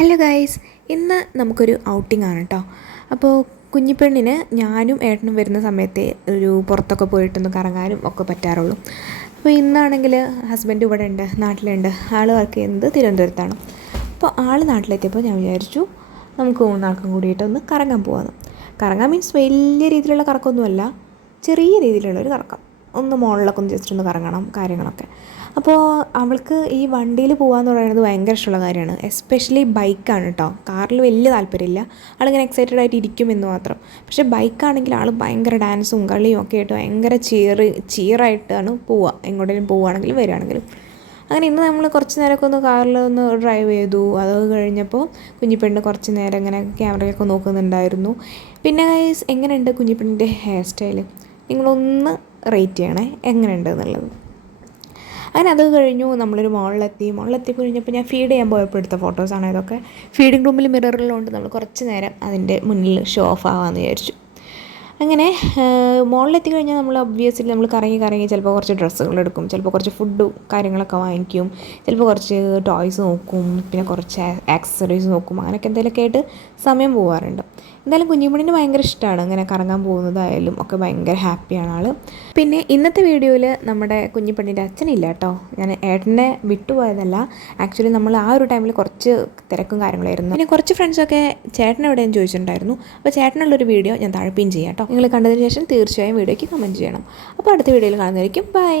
Hello guys, ഇന്ന് നമുക്കൊരു outing ആണ് കേട്ടോ. അപ്പോൾ കുഞ്ഞിപ്പെണ്ണിന് ഞാനും ഏട്ടനും വരുന്ന സമയത്തെ ഒരു പുറത്തൊക്കെ പോയിട്ടൊന്ന് കറങ്ങാനും ഒക്കെ പറ്റാറുള്ളൂ. അപ്പോൾ ഇന്നാണെങ്കിൽ ഹസ്ബൻഡ് ഇവിടെ ഉണ്ട്, നാട്ടിലുണ്ട്. ആൾ വർക്ക് ചെയ്യുന്നത് തിരുവനന്തപുരത്താണ്. അപ്പോൾ ആൾ നാട്ടിലെത്തിയപ്പോൾ ഞാൻ വിചാരിച്ചു നമുക്ക് മൂന്നാൾക്കും കൂടിയിട്ടൊന്ന് കറങ്ങാൻ പോകാമെന്ന്. കറങ്ങാൻ മീൻസ് വലിയ രീതിയിലുള്ള കറക്കമൊന്നുമല്ല, ചെറിയ രീതിയിലുള്ളൊരു കറക്കം. ഒന്ന് മുകളിലൊക്കെ ഒന്ന് ജസ്റ്റ് ഒന്ന് കറങ്ങണം കാര്യങ്ങളൊക്കെ. അപ്പോൾ അവൾക്ക് ഈ വണ്ടിയിൽ പോകാമെന്ന് പറയുന്നത് ഭയങ്കര ഇഷ്ടമുള്ള കാര്യമാണ്. എസ്പെഷ്യലി ബൈക്കാണ് കേട്ടോ. കാറിൽ വലിയ താല്പര്യമില്ല, ആളിങ്ങനെ എക്സൈറ്റഡ് ആയിട്ട് ഇരിക്കുമെന്ന് മാത്രം. പക്ഷേ ബൈക്കാണെങ്കിൽ ആൾ ഭയങ്കര ഡാൻസും കളിയും ഒക്കെ ആയിട്ട് ഭയങ്കര ചിയറായിട്ടാണ് പോവുക, എങ്ങോട്ടേലും പോവുകയാണെങ്കിലും വരികയാണെങ്കിലും. അങ്ങനെ ഇന്ന് നമ്മൾ കുറച്ച് നേരമൊക്കെ ഒന്ന് കാറിൽ ഒന്ന് ഡ്രൈവ് ചെയ്തു. അത് കഴിഞ്ഞപ്പോൾ കുഞ്ഞിപ്പെണ്ണ് കുറച്ച് നേരം ഇങ്ങനെ ക്യാമറയൊക്കെ നോക്കുന്നുണ്ടായിരുന്നു. പിന്നെ എങ്ങനെയുണ്ട് കുഞ്ഞിപ്പെണ്ണിൻ്റെ ഹെയർ സ്റ്റൈൽ, നിങ്ങളൊന്ന് റേറ്റ് ചെയ്യണേ എങ്ങനെയുണ്ട് എന്നുള്ളത്. അങ്ങനെ അത് കഴിഞ്ഞു നമ്മളൊരു മോളിലെത്തി കഴിഞ്ഞപ്പോൾ ഞാൻ ഫീഡ് ചെയ്യാൻ പോയപ്പോൾ എടുത്ത ഫോട്ടോസാണ് ഇതൊക്കെ. ഫീഡിങ് റൂമിൽ മിററുള്ളതുകൊണ്ട് നമ്മൾ കുറച്ച് നേരം അതിൻ്റെ മുന്നിൽ ഷോ ഓഫ് ആവാമെന്ന് വിചാരിച്ചു. അങ്ങനെ മോളിലെത്തി കഴിഞ്ഞാൽ നമ്മൾ ഒബ്വിയസ്ലി നമ്മൾ കറങ്ങി ചിലപ്പോൾ കുറച്ച് ഡ്രസ്സുകൾ എടുക്കും, ചിലപ്പോൾ കുറച്ച് ഫുഡും കാര്യങ്ങളൊക്കെ വാങ്ങിക്കും, ചിലപ്പോൾ കുറച്ച് ടോയ്സ് നോക്കും, പിന്നെ കുറച്ച് ആക്സസറീസ് നോക്കും. അങ്ങനെയൊക്കെ എന്തെങ്കിലുമൊക്കെ ആയിട്ട് സമയം പോകാറുണ്ട്. എന്തായാലും കുഞ്ഞിമണിന് ഭയങ്കര ഇഷ്ടമാണ് അങ്ങനെ കറങ്ങാൻ പോകുന്നതായാലും ഒക്കെ, ഭയങ്കര ഹാപ്പിയാണ് ആൾ. പിന്നെ ഇന്നത്തെ വീഡിയോയിൽ നമ്മുടെ കുഞ്ഞിപ്പെണ്ണിൻ്റെ അച്ഛനില്ല കേട്ടോ. ഞാൻ ഏട്ടനെ വിട്ടുപോയതല്ല, ആക്ച്വലി നമ്മൾ ആ ഒരു ടൈമിൽ കുറച്ച് തിരക്കും കാര്യങ്ങളായിരുന്നു. പിന്നെ കുറച്ച് ഫ്രണ്ട്സൊക്കെ ചേട്ടൻ എവിടെയെന്ന് ചോദിച്ചിട്ടുണ്ടായിരുന്നു. അപ്പോൾ ചേട്ടനുള്ളൊരു വീഡിയോ ഞാൻ താഴെ പിൻ ചെയ്യാം കേട്ടോ. നിങ്ങൾ കണ്ടതിന് ശേഷം തീർച്ചയായും വീഡിയോയ്ക്ക് കമൻറ്റ് ചെയ്യണം. അപ്പോൾ അടുത്ത വീഡിയോയിൽ കാണുന്നതായിരിക്കും. ബൈ.